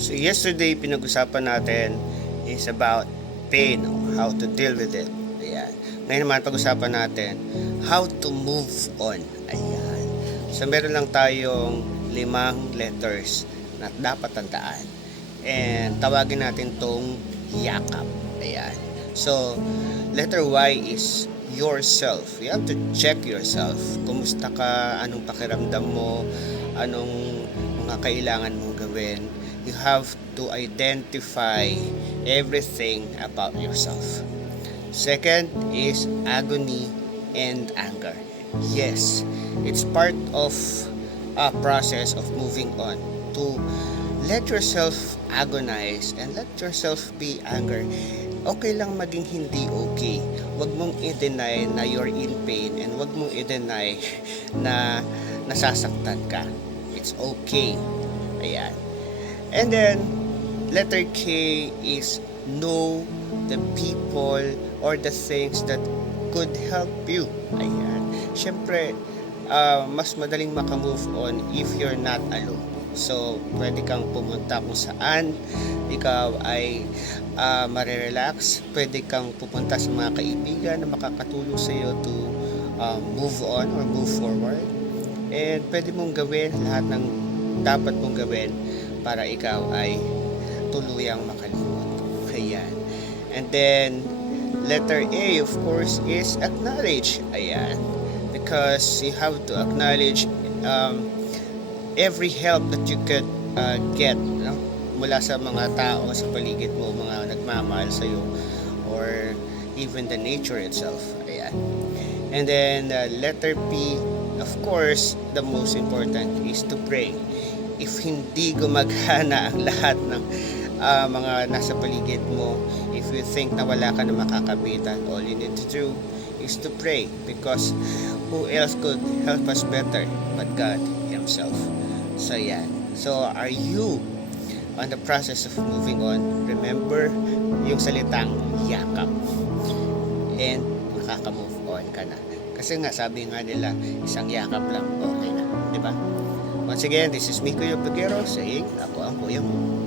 So yesterday, pinag-usapan natin is about pain, how to deal with it. Ayan. Ngayon naman, pag-usapan natin how to move on. Ayan. So meron lang tayong 5 letters na dapat tandaan. And tawagin natin tong yakap. Ayan. So, letter Y is yourself. You have to check yourself. Kumusta ka? Anong pakiramdam mo? Anong mga kailangan mong gawin? You have to identify everything about yourself. Second is agony and anger. Yes, it's part of a process of moving on to let yourself agonize and let yourself be angry. Okay lang maging hindi okay. Huwag mong i-deny na you're in pain and huwag mong i-deny na nasasaktan ka. It's okay. Ayan. And then, letter K is know the people or the things that could help you. Ayan. Siyempre, mas madaling makamove on if you're not alone. So, pwede kang pumunta kung saan ikaw ay marirelax. Pwede kang pupunta sa mga kaibigan na makakatulong sa iyo to move on or move forward. And pwede mong gawin lahat ng dapat mong gawin para ikaw ay tuluyang makalimot. Ayan. And then, letter A, of course, is acknowledge. Ayan. Because you have to acknowledge every help that you could get, no? Mula sa mga tao sa paligid mo, mga nagmamahal sa iyo, or even the nature itself. Ayan. And then letter P, of course, the most important is to pray. If hindi gumagana ang lahat ng mga nasa paligid mo, if you think na wala ka na makakapitan, all you need to do is to pray, because who else could help us better but God Himself. So yan. So are you on the process of moving on? Remember yung salitang yakap and makaka-move on ka na. Kasi nga sabi nga nila, isang yakap lang okay na, di ba? Once again, this is me, Kuya Pagero, saying ako ang kuya mo.